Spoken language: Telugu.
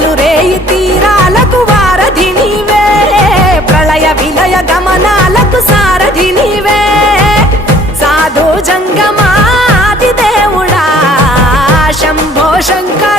పగలు రేయి తీరాలకు వారధి నీవే, ప్రళయ విలయ గమనాలకు సారథి నీవే, సాధు జంగమాది దేవుడా శంభో శంకర